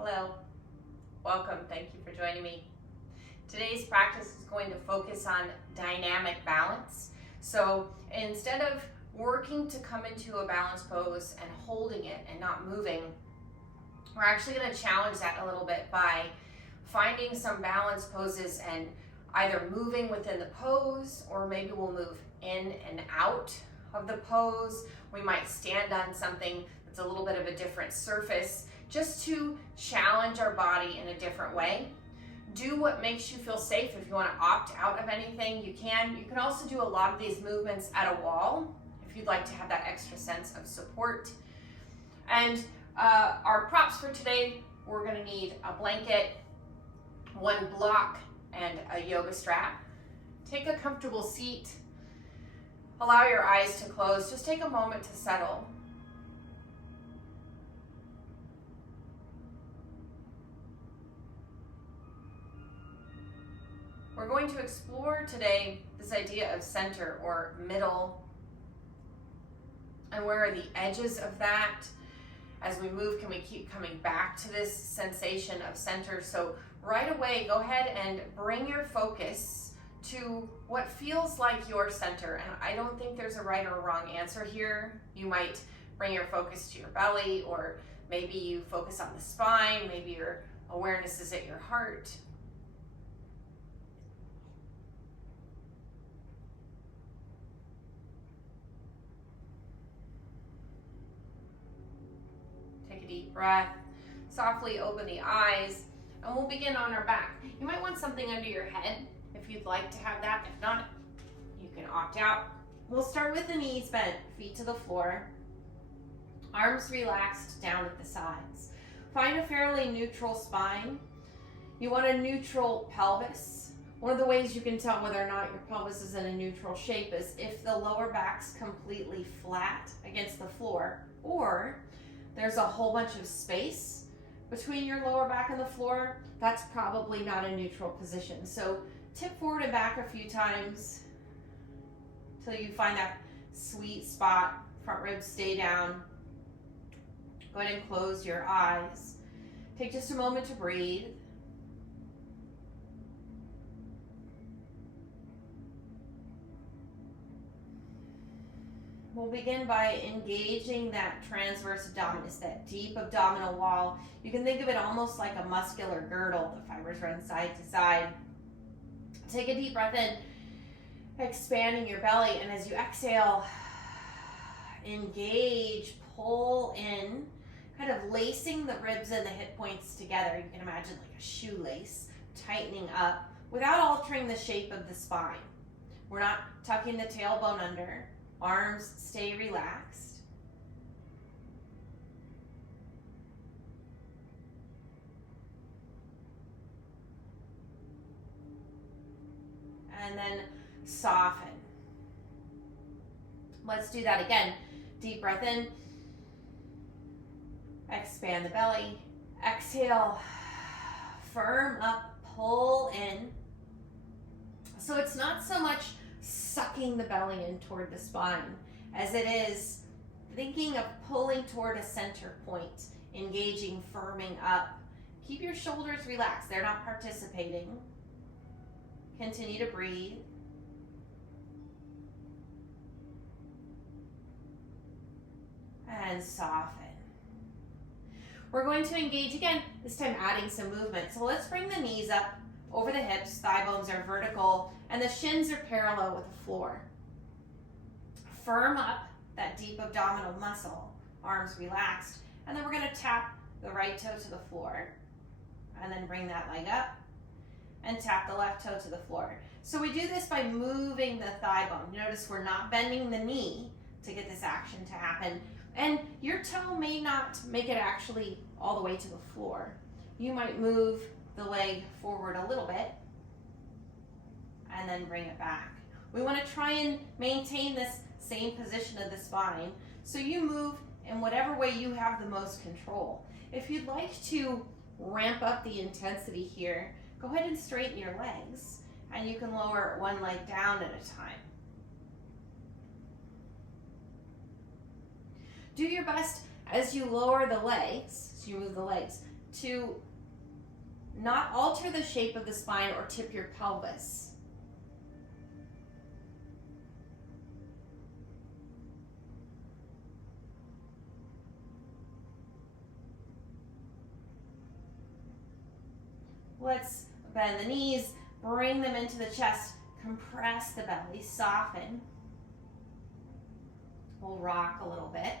Hello, welcome, thank you for joining me. Today's practice is going to focus on dynamic balance. So instead of working to come into a balance pose and holding it and not moving, we're actually going to challenge that a little bit by finding some balance poses and either moving within the pose, or maybe we'll move in and out of the pose. We might stand on something that's a little bit of a different surface, just to challenge our body in a different way. Do what makes you feel safe. If you want to opt out of anything, you can. You can also do a lot of these movements at a wall if you'd like to have that extra sense of support. And our props for today, we're going to need a blanket, one block, and a yoga strap. Take a comfortable seat. Allow your eyes to close. Just take a moment to settle. We're going to explore today this idea of center or middle, and where are the edges of that? As we move, can we keep coming back to this sensation of center? So right away, go ahead and bring your focus to what feels like your center. And I don't think there's a right or a wrong answer here. You might bring your focus to your belly, or maybe you focus on the spine, maybe your awareness is at your heart. Take a deep breath, softly open the eyes, and we'll begin on our back. You might want something under your head if you'd like to have that. If not, you can opt out. We'll start with the knees bent, feet to the floor, arms relaxed down at the sides. Find a fairly neutral spine. You want a neutral pelvis. One of the ways you can tell whether or not your pelvis is in a neutral shape is if the lower back's completely flat against the floor, or there's a whole bunch of space between your lower back and the floor. That's probably not a neutral position. So tip forward and back a few times till you find that sweet spot. Front ribs stay down. Go ahead and close your eyes. Take just a moment to breathe. We'll begin by engaging that transverse abdominis, that deep abdominal wall. You can think of it almost like a muscular girdle. The fibers run side to side. Take a deep breath in, expanding your belly, and as you exhale, engage, pull in, kind of lacing the ribs and the hip points together. You can imagine like a shoelace, tightening up without altering the shape of the spine. We're not tucking the tailbone under. Arms stay relaxed. And then soften. Let's do that again. Deep breath in. Expand the belly. Exhale. Firm up, pull in. So it's not so much sucking the belly in toward the spine as it is thinking of pulling toward a center point, engaging, firming up. Keep your shoulders relaxed. They're not participating. Continue to breathe. And soften. We're going to engage again, this time adding some movement. So let's bring the knees up over the hips, thigh bones are vertical, and the shins are parallel with the floor. Firm up that deep abdominal muscle, arms relaxed, and then we're going to tap the right toe to the floor, and then bring that leg up, and tap the left toe to the floor. So we do this by moving the thigh bone. Notice we're not bending the knee to get this action to happen, and your toe may not make it actually all the way to the floor. You might move the leg forward a little bit and then bring it back. We want to try and maintain this same position of the spine, so you move in whatever way you have the most control. If you'd like to ramp up the intensity here, go ahead and straighten your legs, and you can lower one leg down at a time. Do your best as you lower the legs, as you move the legs, to not alter the shape of the spine or tip your pelvis. Let's bend the knees, bring them into the chest, compress the belly, soften. We'll rock a little bit.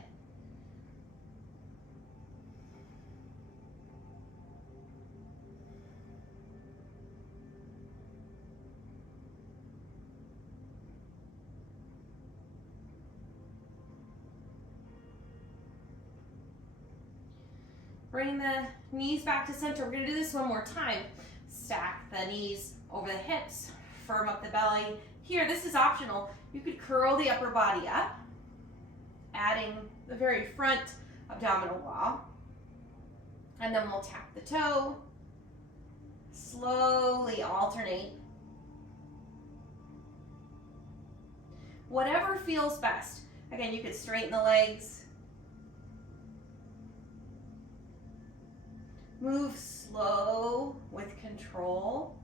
Bring the knees back to center. We're going to do this one more time. Stack the knees over the hips, firm up the belly. Here, this is optional. You could curl the upper body up, adding the very front abdominal wall. And then we'll tap the toe. Slowly alternate. Whatever feels best. Again, you could straighten the legs. Move slow with control.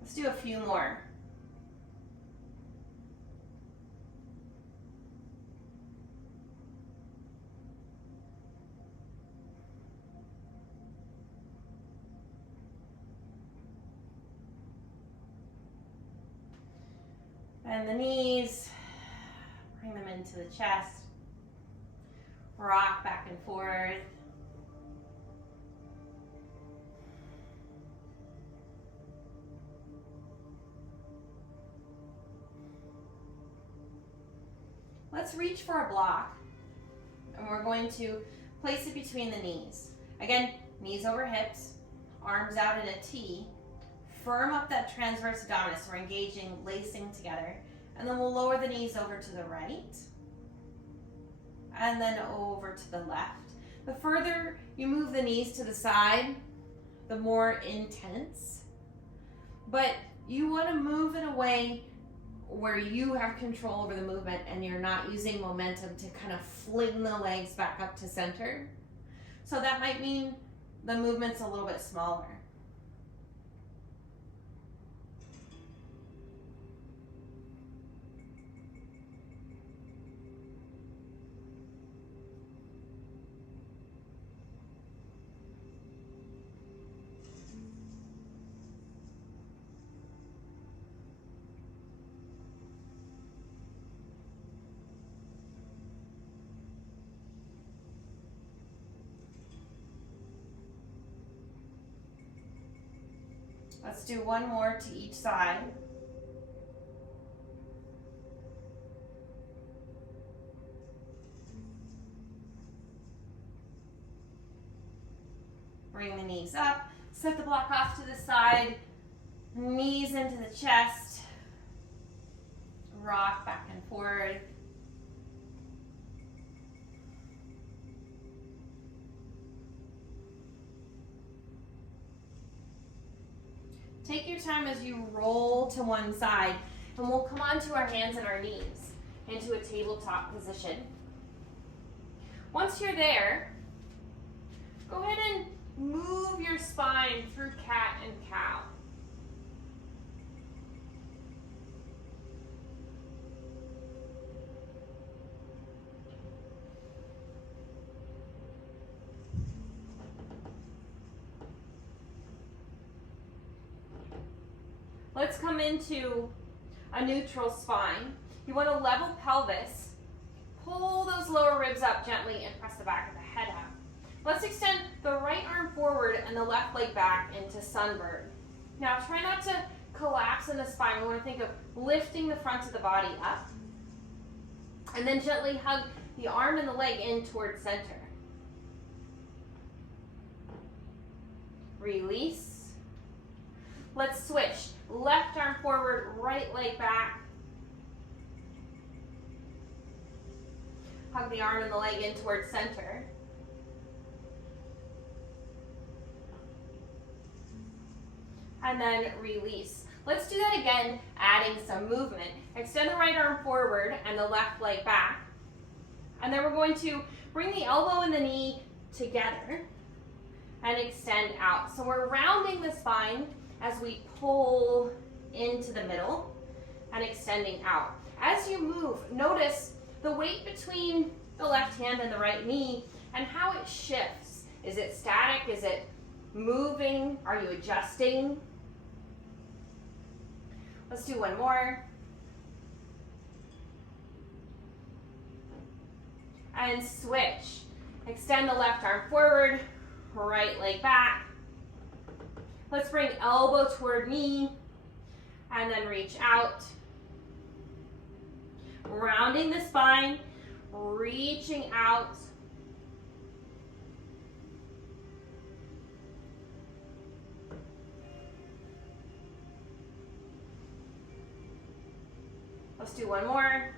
Let's do a few more. Bend the knees, bring them into the chest, rock back and forth. Let's reach for a block, and we're going to place it between the knees. Again, knees over hips, arms out in a T. Firm up that transverse abdominis. We're engaging, lacing together. And then we'll lower the knees over to the right. And then over to the left. The further you move the knees to the side, the more intense. But you want to move in a way where you have control over the movement and you're not using momentum to kind of fling the legs back up to center. So that might mean the movement's a little bit smaller. Let's do one more to each side. Bring the knees up, set the block off to the side, knees into the chest, rock back and forth. Take your time as you roll to one side, and we'll come onto our hands and our knees into a tabletop position. Once you're there, go ahead and move your spine through cat and cow. Let's come into a neutral spine. You want a level pelvis. Pull those lower ribs up gently and press the back of the head out. Let's extend the right arm forward and the left leg back into sunbird. Now try not to collapse in the spine. We want to think of lifting the front of the body up. And then gently hug the arm and the leg in towards center. Release. Let's switch. Left arm forward, right leg back. Hug the arm and the leg in towards center. And then release. Let's do that again, adding some movement. Extend the right arm forward and the left leg back. And then we're going to bring the elbow and the knee together and extend out. So we're rounding the spine as we pull into the middle and extending out. As you move, notice the weight between the left hand and the right knee and how it shifts. Is it static? Is it moving? Are you adjusting? Let's do one more. And switch. Extend the left arm forward, right leg back. Let's bring elbow toward knee and then reach out. Rounding the spine, reaching out. Let's do one more.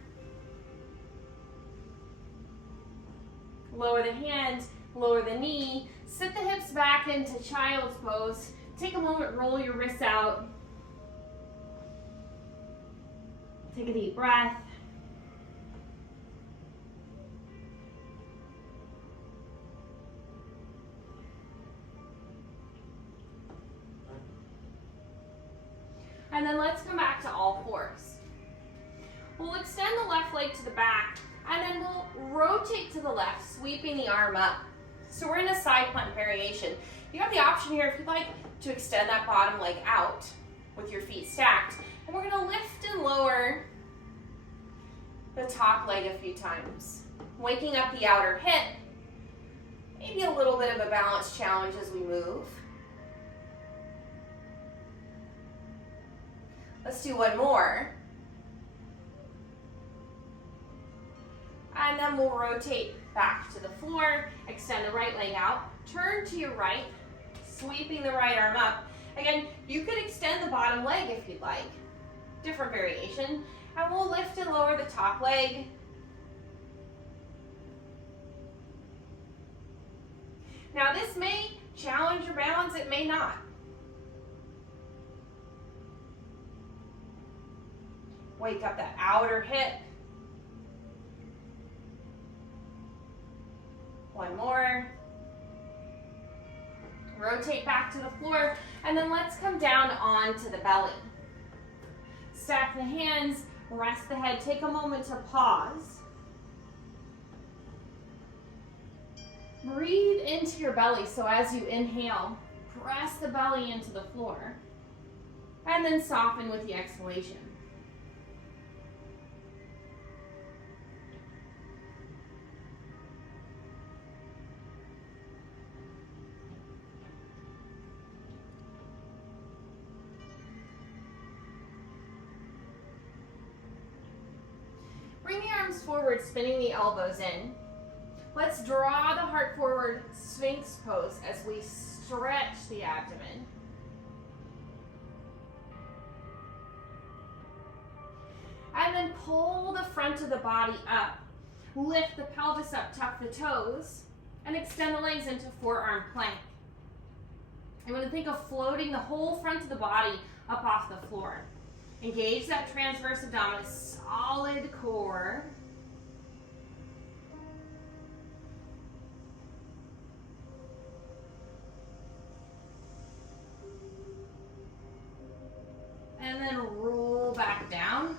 Lower the hand, lower the knee, sit the hips back into child's pose. Take a moment, roll your wrists out. Take a deep breath. And then let's come back to all fours. We'll extend the left leg to the back, and then we'll rotate to the left, sweeping the arm up. So we're in a side plank variation. You have the option here, if you'd like, to extend that bottom leg out with your feet stacked. And we're gonna lift and lower the top leg a few times, waking up the outer hip. Maybe a little bit of a balance challenge as we move. Let's do one more. And then we'll rotate back to the floor, extend the right leg out, turn to your right, sweeping the right arm up. Again, you could extend the bottom leg if you'd like. Different variation. And we'll lift and lower the top leg. Now this may challenge your balance, it may not. Wake up that outer hip. One more. Rotate back to the floor, and then let's come down onto the belly. Stack the hands, rest the head. Take a moment to pause. Breathe into your belly, so as you inhale, press the belly into the floor, and then soften with the exhalation. Bring the arms forward, spinning the elbows in. Let's draw the heart forward, Sphinx pose, as we stretch the abdomen. And then pull the front of the body up. Lift the pelvis up, tuck the toes, and extend the legs into forearm plank. I'm going to think of floating the whole front of the body up off the floor. Engage that transverse abdominis, solid core. And then roll back down.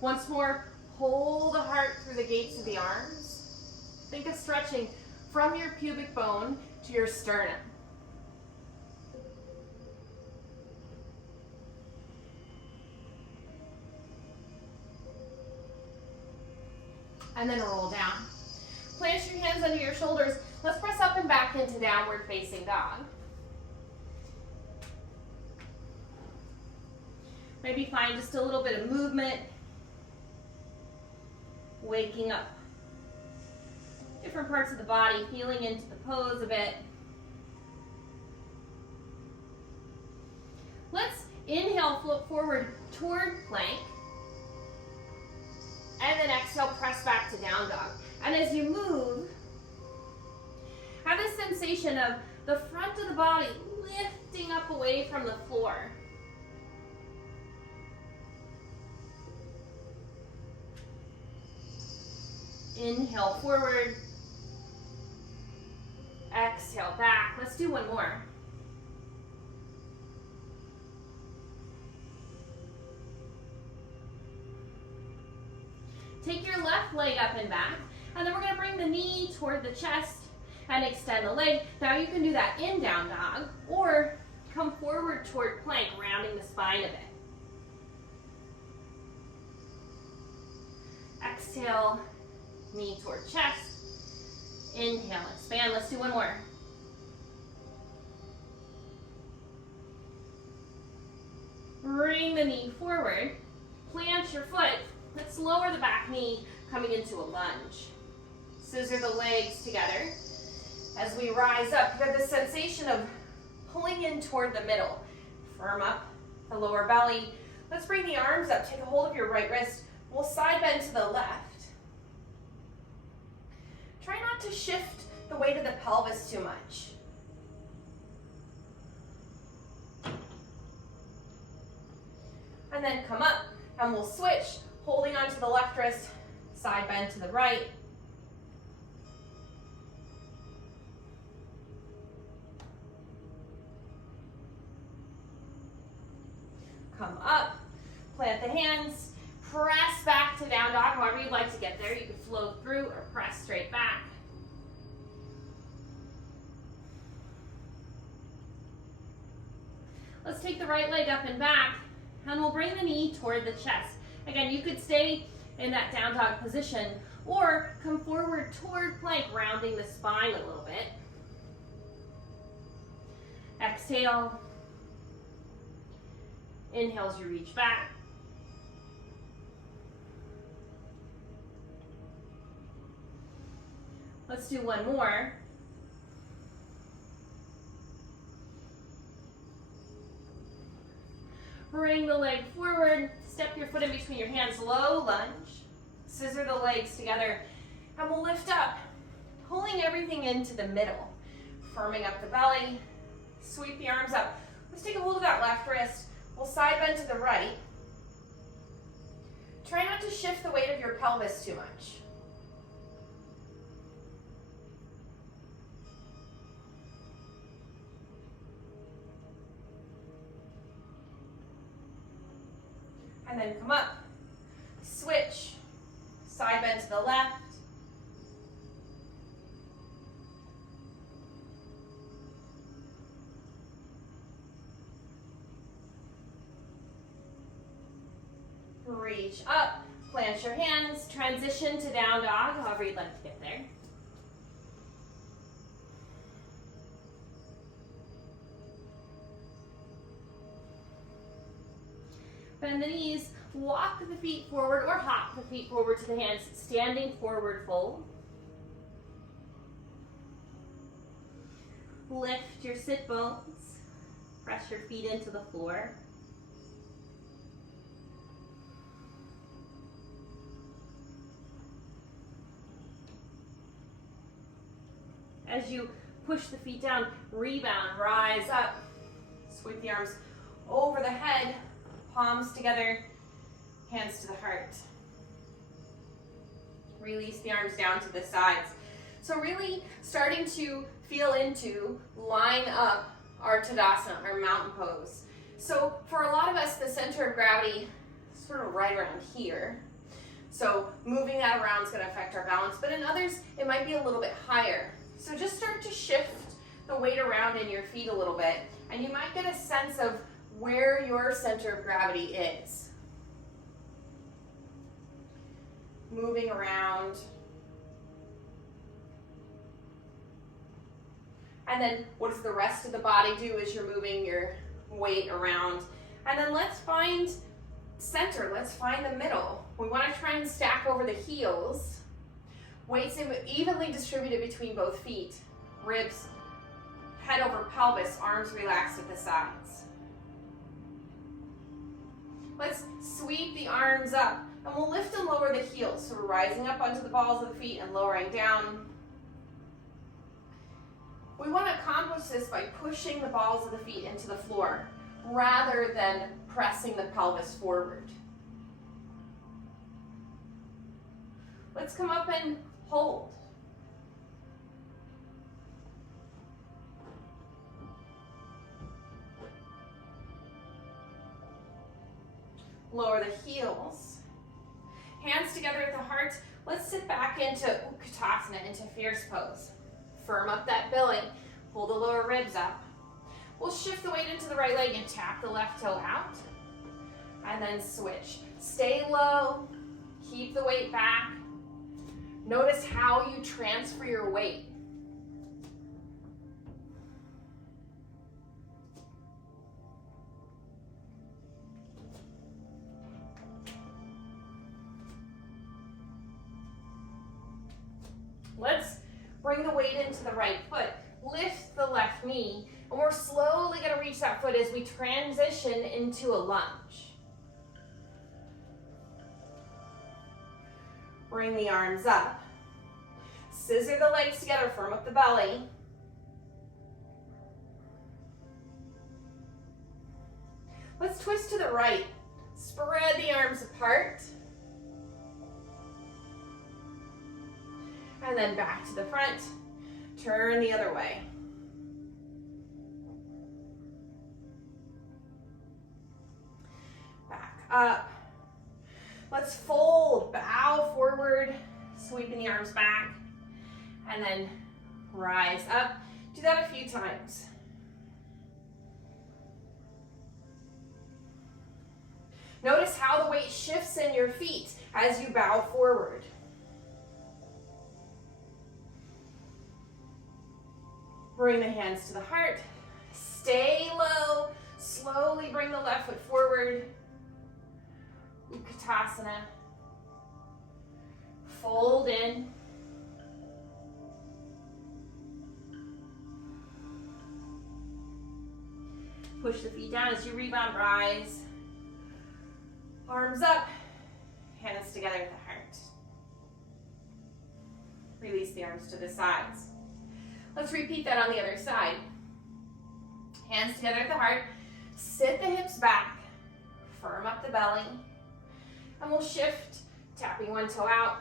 Once more, pull the heart through the gates of the arms. Think of stretching from your pubic bone to your sternum. And then roll down. Place your hands under your shoulders. Let's press up and back into downward facing dog. Maybe find just a little bit of movement. Waking up different parts of the body, feeling into the pose a bit. Let's inhale, float forward toward plank. And then exhale, press back to down dog. And as you move, have this sensation of the front of the body lifting up away from the floor. Inhale forward. Exhale back. Let's do one more. Take your left leg up and back, and then we're going to bring the knee toward the chest and extend the leg. Now you can do that in down dog, or come forward toward plank, rounding the spine a bit. Exhale, knee toward chest. Inhale, expand. Let's do one more. Bring the knee forward. Plant your foot. Let's lower the back knee, coming into a lunge. Scissor the legs together. As we rise up, you have the sensation of pulling in toward the middle. Firm up the lower belly. Let's bring the arms up. Take a hold of your right wrist. We'll side bend to the left. Try not to shift the weight of the pelvis too much. And then come up, and we'll switch, holding onto the left wrist, side bend to the right. Come up, plant the hands, press back to down dog, however you'd like to get there. You can flow through or press straight back. Let's take the right leg up and back, and we'll bring the knee toward the chest. Again, you could stay in that down dog position, or come forward toward plank, rounding the spine a little bit. Exhale. Inhale as you reach back. Let's do one more. Bring the leg forward, step your foot in between your hands, low lunge. Scissor the legs together, and we'll lift up, pulling everything into the middle. Firming up the belly, sweep the arms up. Let's take a hold of that left wrist. We'll side bend to the right. Try not to shift the weight of your pelvis too much. And then come up, switch, side bend to the left. Reach up, plant your hands, transition to down dog, however you'd like to get there. Bend the knees, walk the feet forward or hop the feet forward to the hands, standing forward fold. Lift your sit bones, press your feet into the floor. As you push the feet down, rebound, rise up, sweep the arms over the head, palms together, hands to the heart. Release the arms down to the sides. So really starting to feel into line up our Tadasana, our mountain pose. So for a lot of us, the center of gravity is sort of right around here. So moving that around is going to affect our balance, but in others, it might be a little bit higher. So just start to shift the weight around in your feet a little bit, and you might get a sense of where your center of gravity is. Moving around. And then what does the rest of the body do as you're moving your weight around? And then let's find center, let's find the middle. We want to try and stack over the heels. Weights evenly distributed between both feet. Ribs, head over pelvis, arms relaxed at the sides. Let's sweep the arms up, and we'll lift and lower the heels. So we're rising up onto the balls of the feet and lowering down. We want to accomplish this by pushing the balls of the feet into the floor rather than pressing the pelvis forward. Let's come up and hold. Lower the heels. Hands together at the heart. Let's sit back into Utkatasana, into fierce pose. Firm up that belly. Pull the lower ribs up. We'll shift the weight into the right leg and tap the left toe out. And then switch. Stay low. Keep the weight back. Notice how you transfer your weight. Let's bring the weight into the right foot. Lift the left knee, and we're slowly going to reach that foot as we transition into a lunge. Bring the arms up. Scissor the legs together, firm up the belly. Let's twist to the right. Spread the arms apart. And then back to the front. Turn the other way. Back up. Let's fold, bow forward, sweeping the arms back, and then rise up. Do that a few times. Notice how the weight shifts in your feet as you bow forward. Bring the hands to the heart. Stay low. Slowly bring the left foot forward. Utkatasana. Fold in. Push the feet down as you rebound, rise. Arms up, hands together at the heart. Release the arms to the sides. Let's repeat that on the other side. Hands together at the heart. Sit the hips back. Firm up the belly. And we'll shift, tapping one toe out.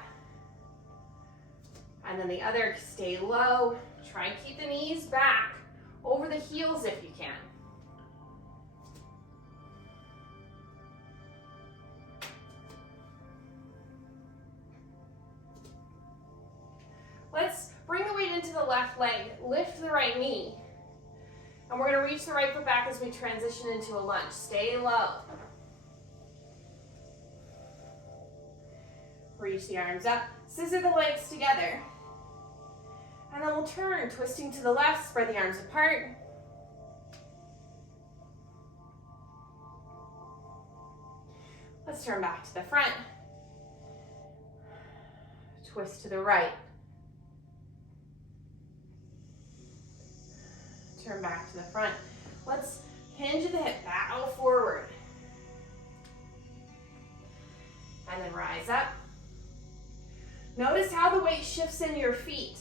And then the other, stay low. Try and keep the knees back over the heels if you can. Let's bring the weight into the left leg, lift the right knee, and we're going to reach the right foot back as we transition into a lunge. Stay low. Reach the arms up, scissor the legs together, and then we'll turn, twisting to the left, spread the arms apart. Let's turn back to the front, twist to the right. Turn back to the front. Let's hinge at the hip, bow forward. And then rise up. Notice how the weight shifts in your feet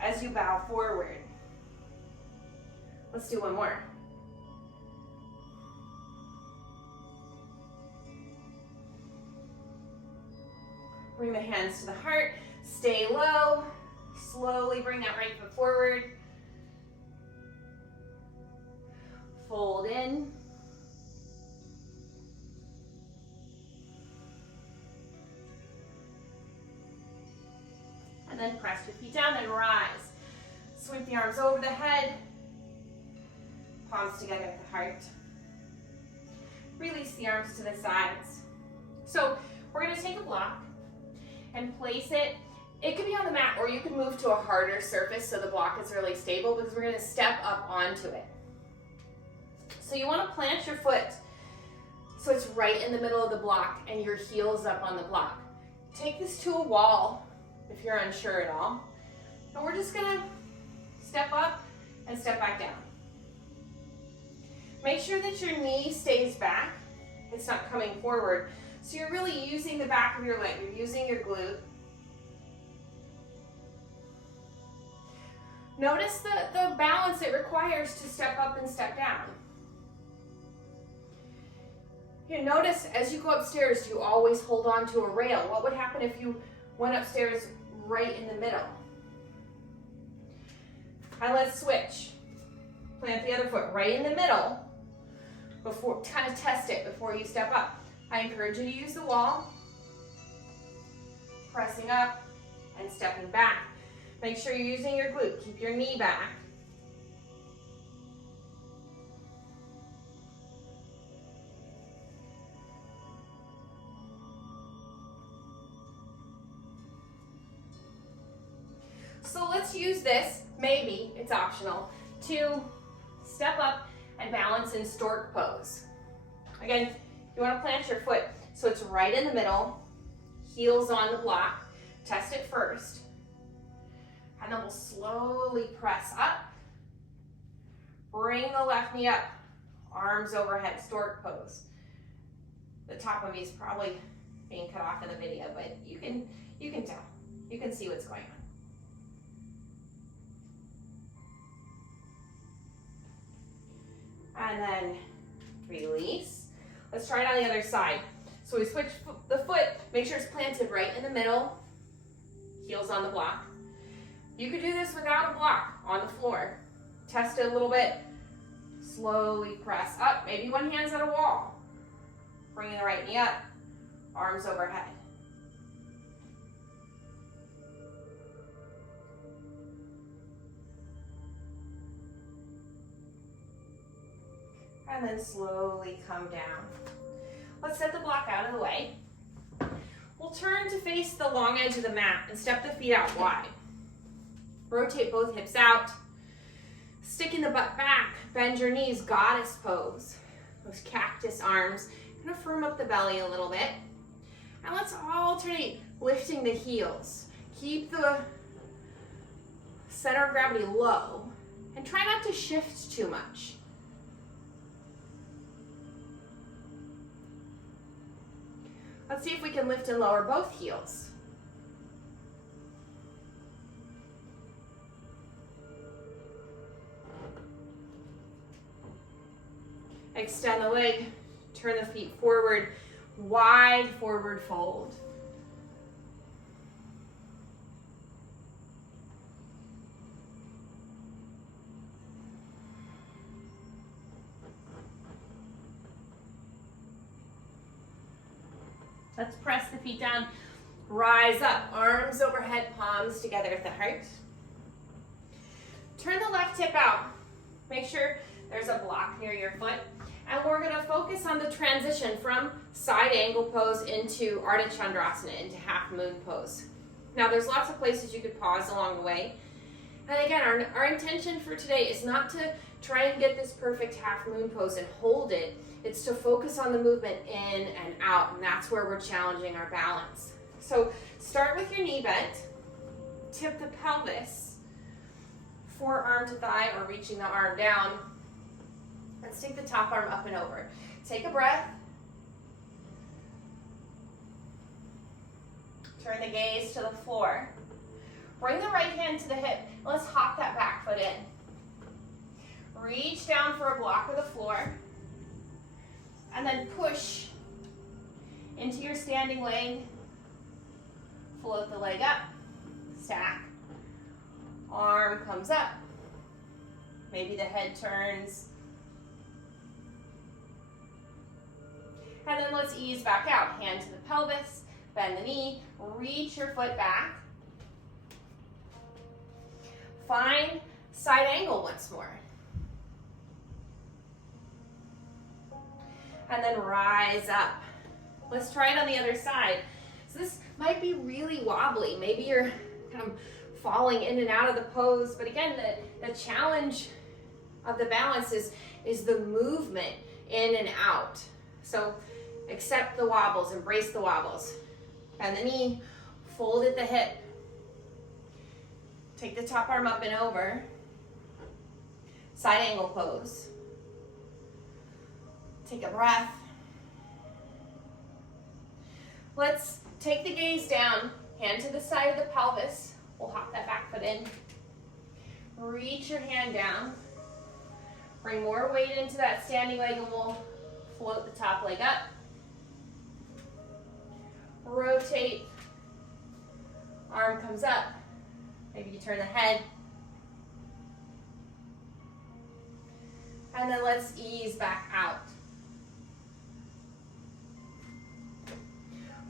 as you bow forward. Let's do one more. Bring the hands to the heart. Stay low. Slowly bring that right foot forward. Fold in. And then press your feet down and rise. Sweep the arms over the head. Palms together at the heart. Release the arms to the sides. So we're going to take a block and place it. It could be on the mat, or you can move to a harder surface so the block is really stable, because we're going to step up onto it. So you want to plant your foot so it's right in the middle of the block and your heel's up on the block. Take this to a wall if you're unsure at all. And we're just going to step up and step back down. Make sure that your knee stays back. It's not coming forward. So you're really using the back of your leg. You're using your glute. Notice the balance it requires to step up and step down. Here, notice as you go upstairs, you always hold on to a rail. What would happen if you One upstairs right in the middle. And let's switch. Plant the other foot right in the middle before, kind of test it before you step up. I encourage you to use the wall, pressing up and stepping back. Make sure you're using your glute. Keep your knee back. So let's use this, maybe, it's optional, to step up and balance in stork pose. Again, you want to plant your foot so it's right in the middle, heels on the block. Test it first. And then we'll slowly press up. Bring the left knee up, arms overhead, stork pose. The top of me is probably being cut off in the video, but you can tell. You can see what's going on. And then release. Let's try it on the other side. So we switch the foot, make sure it's planted right in the middle, heels on the block. You could do this without a block on the floor. Test it a little bit. Slowly press up. Maybe one hand's at a wall. Bringing the right knee up, arms overhead. And then slowly come down. Let's set the block out of the way. We'll turn to face the long edge of the mat and step the feet out wide. Rotate both hips out. Sticking the butt back, bend your knees, goddess pose. Those cactus arms. Gonna firm up the belly a little bit. And let's alternate lifting the heels. Keep the center of gravity low and try not to shift too much. Let's see if we can lift and lower both heels. Extend the leg, turn the feet forward, wide forward fold. Let's press the feet down, rise up, arms overhead, palms together at the heart. Turn the left hip out. Make sure there's a block near your foot. And we're gonna focus on the transition from side angle pose into Ardha Chandrasana, into half moon pose. Now there's lots of places you could pause along the way. And again, our intention for today is not to try and get this perfect half moon pose and hold it. It's to focus on the movement in and out, and that's where we're challenging our balance. So start with your knee bent, tip the pelvis, forearm to thigh or reaching the arm down. Let's take the top arm up and over. Take a breath. Turn the gaze to the floor. Bring the right hand to the hip. Let's hop that back foot in. Reach down for a block of the floor. And then push into your standing leg. Float the leg up. Stack. Arm comes up. Maybe the head turns. And then let's ease back out. Hand to the pelvis, bend the knee, reach your foot back. Find side angle once more. And then rise up. Let's try it on the other side. So this might be really wobbly. Maybe you're kind of falling in and out of the pose. But again, the challenge of the balance is the movement in and out. So accept the wobbles, embrace the wobbles. Bend the knee, fold at the hip. Take the top arm up and over. Side angle pose. Take a breath. Let's take the gaze down, hand to the side of the pelvis. We'll hop that back foot in. Reach your hand down. Bring more weight into that standing leg and we'll float the top leg up. Rotate Arm comes up. Maybe you turn the head. And then let's ease back out.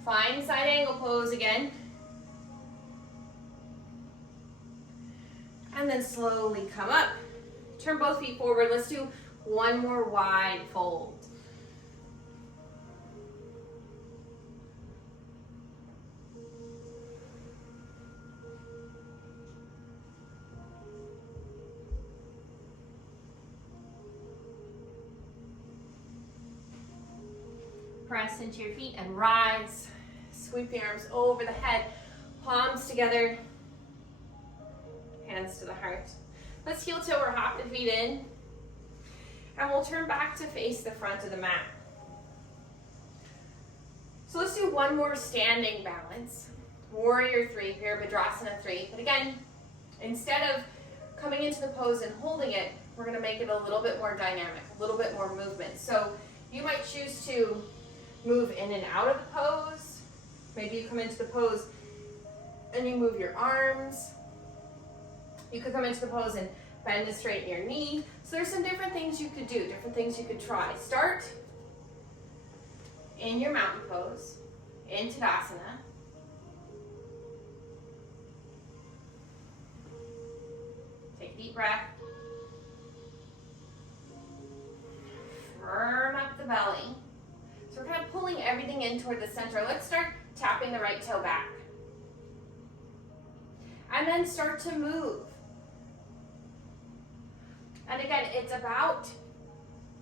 Find side angle pose again. And then slowly come up. Turn both feet forward. Let's do one more wide fold. Press into your feet and rise. Sweep the arms over the head, palms together, hands to the heart. Let's heel toe or hop the feet in, and we'll turn back to face the front of the mat. So let's do one more standing balance. Warrior 3, Virabhadrasana 3. But again, instead of coming into the pose and holding it, we're going to make it a little bit more dynamic, a little bit more movement. So you might choose to move in and out of the pose. Maybe you come into the pose and you move your arms. You could come into the pose and bend and straighten your knee. So there's some different things you could do, different things you could try. Start in your mountain pose, in Tadasana. Take a deep breath. Firm up the belly. So we're kind of pulling everything in toward the center. Let's start tapping the right toe back. And then start to move. And again, it's about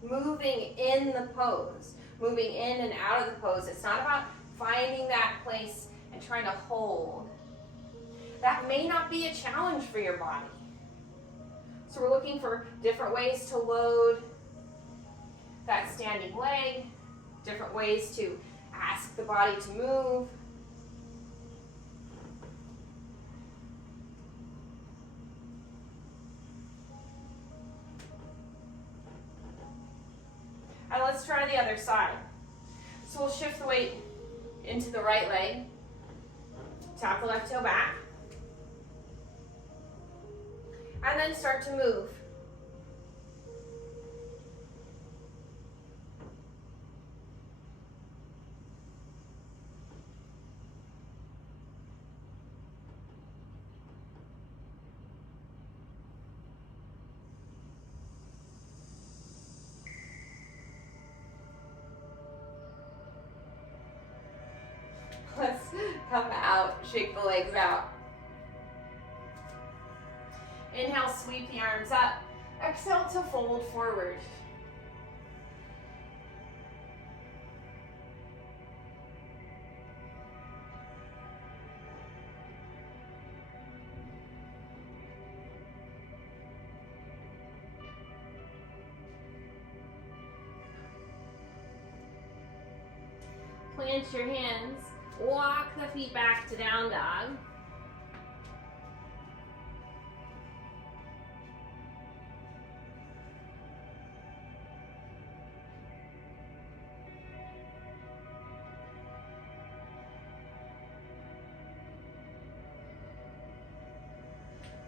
moving in the pose, moving in and out of the pose. It's not about finding that place and trying to hold. That may not be a challenge for your body. So we're looking for different ways to load that standing leg, different ways to ask the body to move. And let's try the other side. So we'll shift the weight into the right leg. Tap the left toe back. And then start to move. Let's come out, shake the legs out. Inhale, sweep the arms up. Exhale to fold forward. Plant your hands. Walk the feet back to down dog.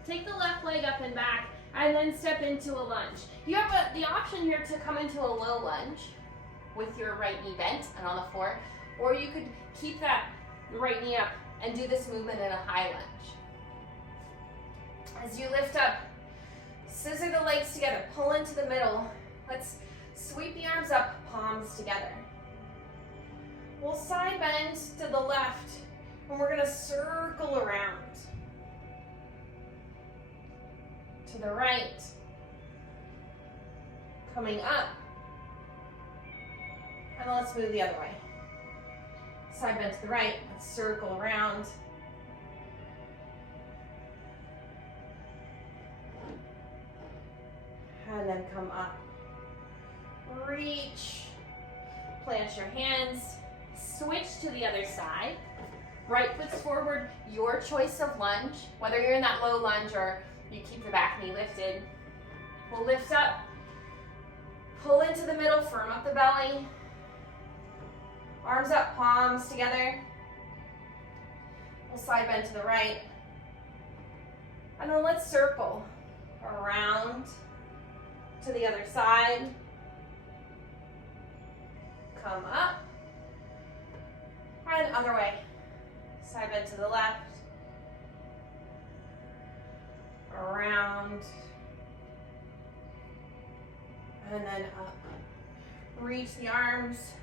Take the left leg up and back, and then step into a lunge. You have the option here to come into a low lunge with your right knee bent and on the floor, or you could keep that right knee up and do this movement in a high lunge. As you lift up, scissor the legs together, pull into the middle. Let's sweep the arms up, palms together. We'll side bend to the left, and we're gonna circle around. To the right, coming up, and let's move the other way. Side bend to the right, let's circle around. And then come up. Reach, plant your hands, switch to the other side. Right foot's forward, your choice of lunge, whether you're in that low lunge or you keep the back knee lifted. We'll lift up, pull into the middle, firm up the belly. Arms up, palms together. We'll side bend to the right. And then let's circle around to the other side. Come up. And other way. Side bend to the left. Around. And then up. Reach the arms.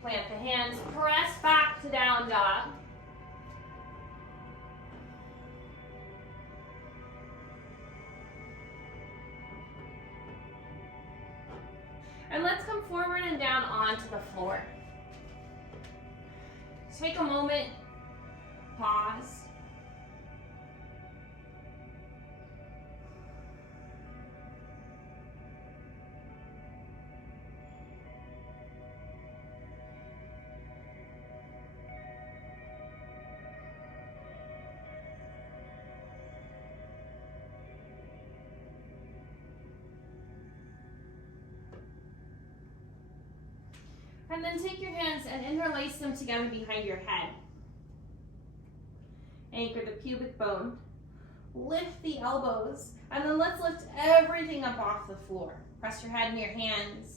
Plant the hands. Press back to down dog. And let's come forward and down onto the floor. Take a moment, pause. And then take your hands and interlace them together behind your head. Anchor the pubic bone. Lift the elbows. And then let's lift everything up off the floor. Press your head in your hands.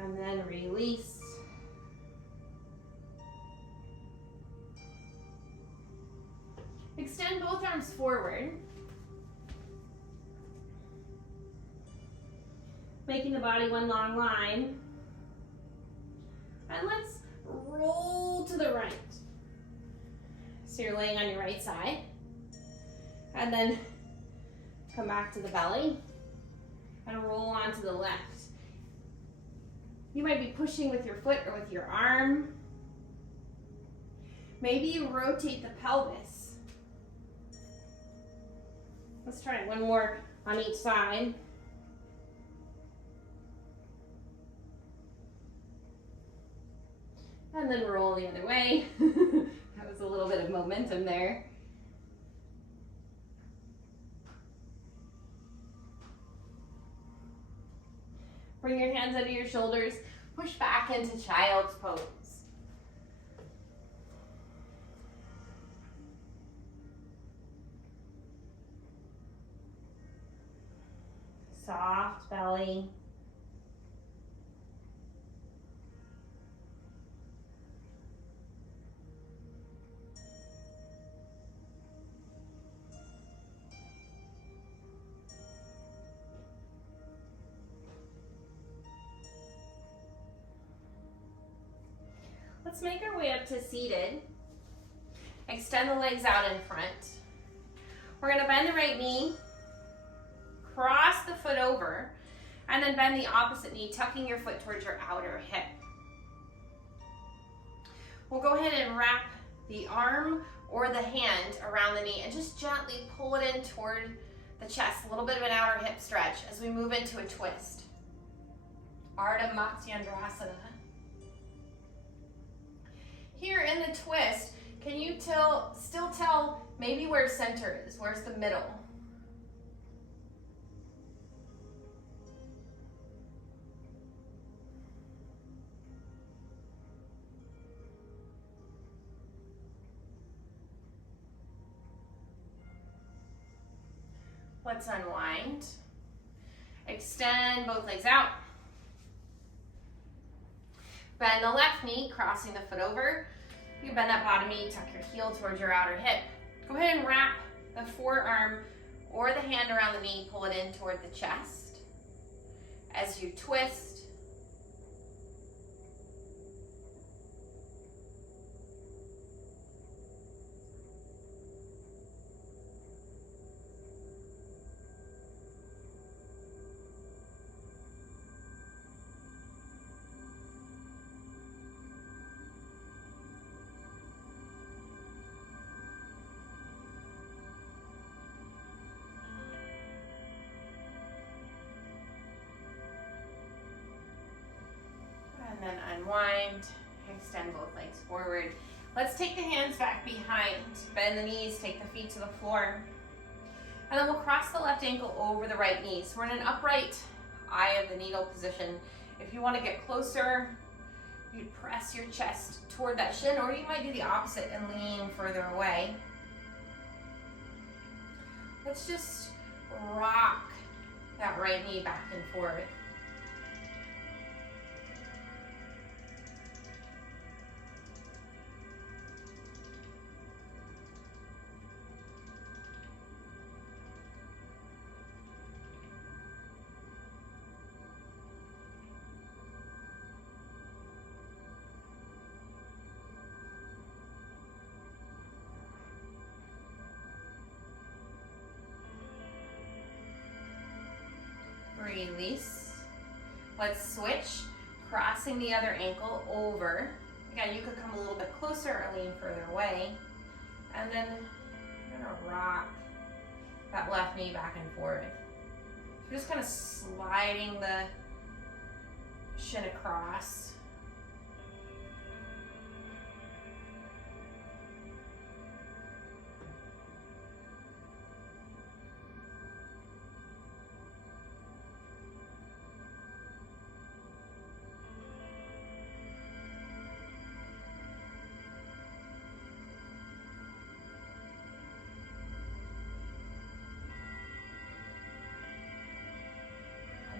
And then release. Extend both arms forward. Making the body one long line. And let's roll to the right. So you're laying on your right side. And then come back to the belly. And roll onto the left. You might be pushing with your foot or with your arm. Maybe you rotate the pelvis. Let's try it one more on each side. And then roll the other way. That was a little bit of momentum there. Bring your hands under your shoulders. Push back into child's pose. Soft belly. Let's make our way up to seated. Extend the legs out in front. We're going to bend the right knee, cross the foot over, and then bend the opposite knee, tucking your foot towards your outer hip. We'll go ahead and wrap the arm or the hand around the knee and just gently pull it in toward the chest, a little bit of an outer hip stretch as we move into a twist. Ardha Matsyendrasana. Here in the twist, can you still tell maybe where center is? Where's the middle? Let's unwind. Extend both legs out. Bend the left knee, crossing the foot over. You bend that bottom knee, tuck your heel towards your outer hip. Go ahead and wrap the forearm or the hand around the knee, pull it in toward the chest. As you twist, and then unwind, Extend both legs forward. Let's take the hands back behind. Bend the knees, take the feet to the floor. And then we'll cross the left ankle over the right knee. So we're in an upright eye of the needle position. If you want to get closer, you'd press your chest toward that shin, or you might do the opposite and lean further away. Let's just rock that right knee back and forth. Release. Let's switch, crossing the other ankle over. Again, you could come a little bit closer or lean further away. And then you're gonna rock that left knee back and forth. So just kind of sliding the shin across.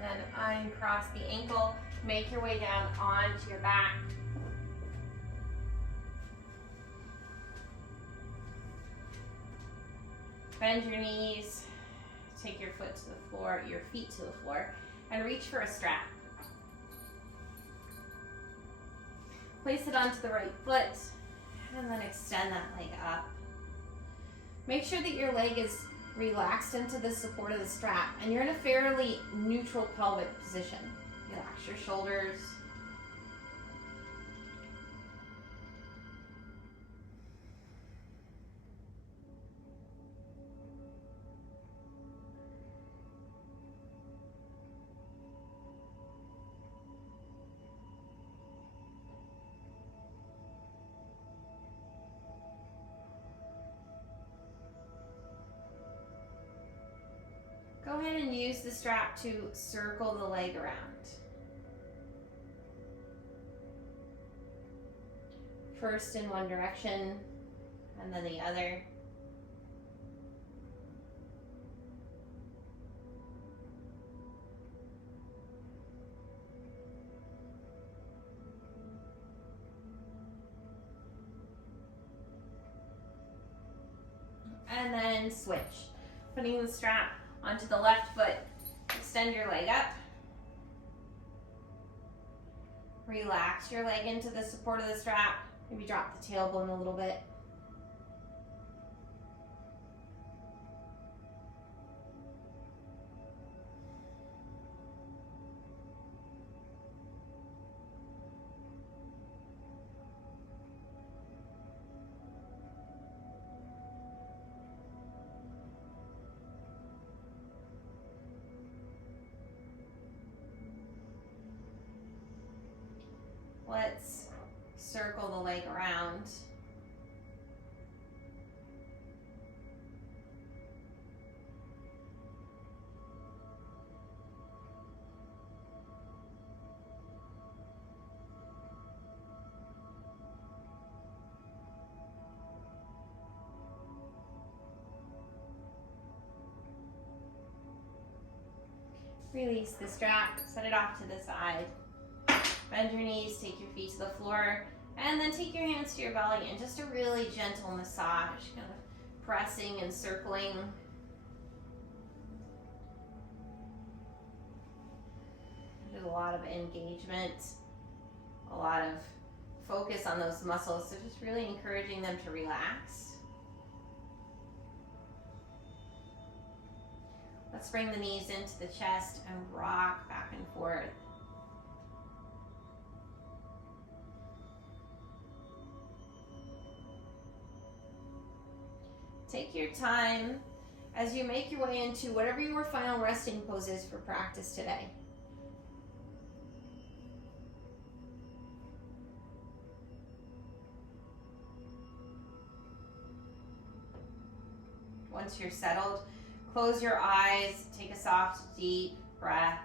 And then uncross the ankle, make your way down onto your back. Bend your knees, take your foot to the floor, your feet to the floor, and reach for a strap. Place it onto the right foot, and then extend that leg up. Make sure that your leg is relaxed into the support of the strap, and you're in a fairly neutral pelvic position. Relax your shoulders. Go ahead and use the strap to circle the leg around. First in one direction, and then the other. And then switch. Putting the strap onto the left foot, extend your leg up. Relax your leg into the support of the strap. Maybe drop the tailbone a little bit. Let's circle the leg around. Release the strap, set it off to the side. Bend your knees, take your feet to the floor, and then take your hands to your belly and just a really gentle massage, kind of pressing and circling. There's a lot of engagement, a lot of focus on those muscles, so just really encouraging them to relax. Let's bring the knees into the chest and rock back and forth. Take your time as you make your way into whatever your final resting pose is for practice today. once you're settled, close your eyes, take a soft, deep breath.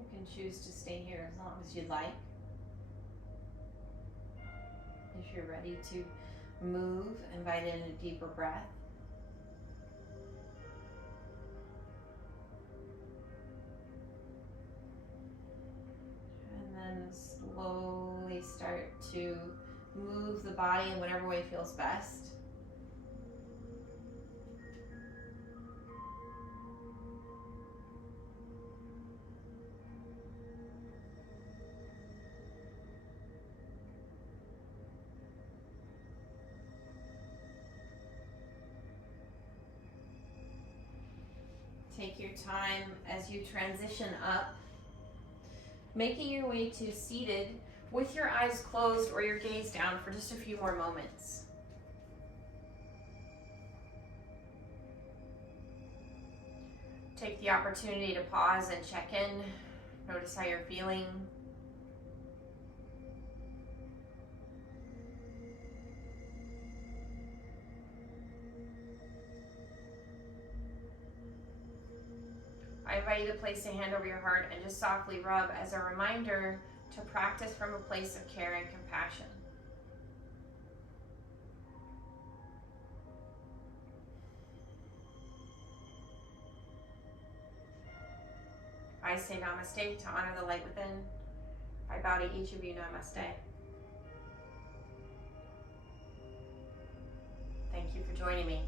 You can choose to stay here as long as you'd like. If you're ready to move, invite in a deeper breath. And then slowly start to move the body in whatever way feels best. Take your time as you transition up, making your way to seated with your eyes closed or your gaze down for just a few more moments. Take the opportunity to pause and check in. Notice how you're feeling. I invite you to place a hand over your heart and just softly rub as a reminder to practice from a place of care and compassion. I say namaste to honor the light within. I bow to each of you, namaste. Thank you for joining me.